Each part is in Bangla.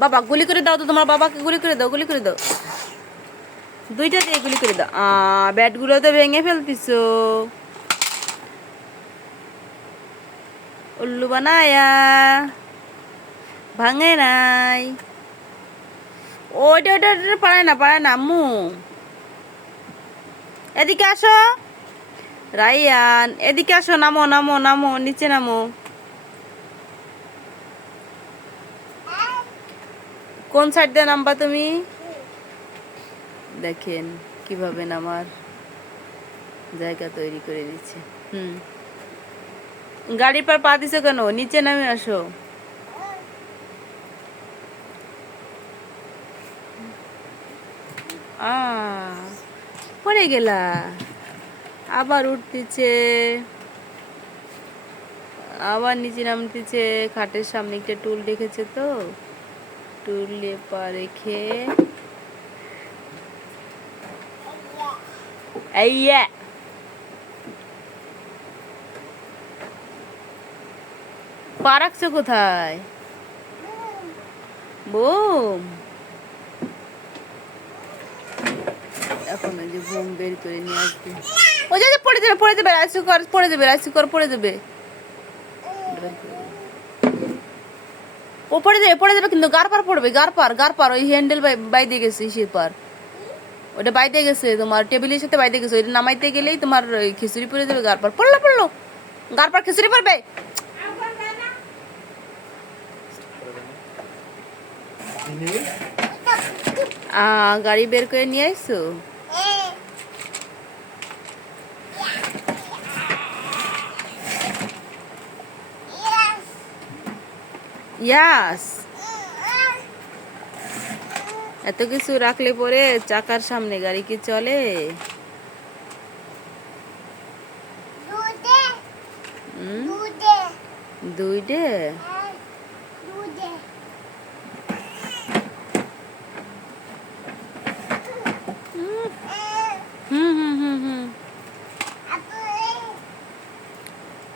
বাবা গুলি করে দাও তো, তোমার বাবাকে গুলি করে দাও, গুলি করে দাও, দুইটা দিয়ে গুলি করে দাও। ব্যাটগুলো তো ভেঙে ফেলতিছো, উল্লু বানায়া, ভাঙে নাই। ওইটা ওইটা ওইটা পারে না, পারে না আম্মু। এদিকে আসো রাইয়ান, এদিকে আসো, নামো নামো নামো, নিচে নামো। কোন সাইড দিয়ে নামবা তুমি? দেখেন কিভাবে নামার জায়গা তৈরি করে দিচ্ছে। গাড়ির পর পা দিছো কেন? নিচে নামে আসো। পড়ে গেলা, আবার উঠতেছে, আবার নিচে নামতেছে। খাটের সামনে একটা টুল রেখেছে তো, টুলে পা রেখে পা রাখছো কোথায়? বোম, এখন ওই যে বোম বের করে নিয়ে আসবে। ওই যে পড়ে যাবে, পড়ে যাবে, রাইস কুকার পড়ে যাবে, রাইস কুকার পড়ে যাবে, ও পড়ে যাবে, পড়ে যাবে কিন্তু গার পার পড়বে, গার পার, গার পার। ওই হ্যান্ডেল বাইদে গেছে, ইসের পার, ওটা বাইদে গেছে, তোমার টেবিলের সাথে বাইদে গেছে। ওইটা নামাইতে গেলেই তোমার খিচুড়ি পড়ে যাবে, গার পার। পড়লো পড়লো, গার পার খিচুড়ি পড়বে। গাড়ি বের করে নিয়ে আইসো? ইয়াস, এত কিছু রাখলে পরে চাকার সামনে গাড়ি কি চলে? দুইটে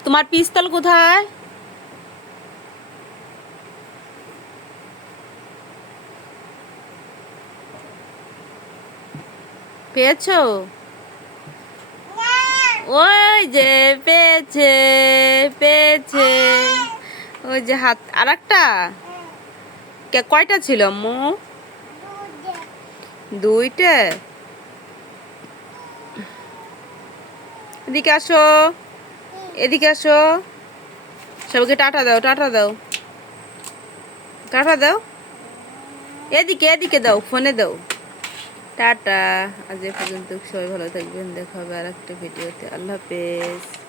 তোমার পিস্তল কোথায়? পেয়েছো? ওই যে পেয়েছে, পেয়েছে, ওই যে হাত। আর একটা কয়টা ছিল আম্মু? দুইটা। এদিকে আসো, এদিকে আসো, সবাইকে টাটা দাও, টাটা দাও, টাটা দাও, এদিকে এদিকে দাও, ফোনে দাও টাটা। আজ এ পর্যন্ত, সবাই ভালো থাকবেন, দেখা হবে আর একটা ভিডিওতে। আল্লাহ হাফেজ।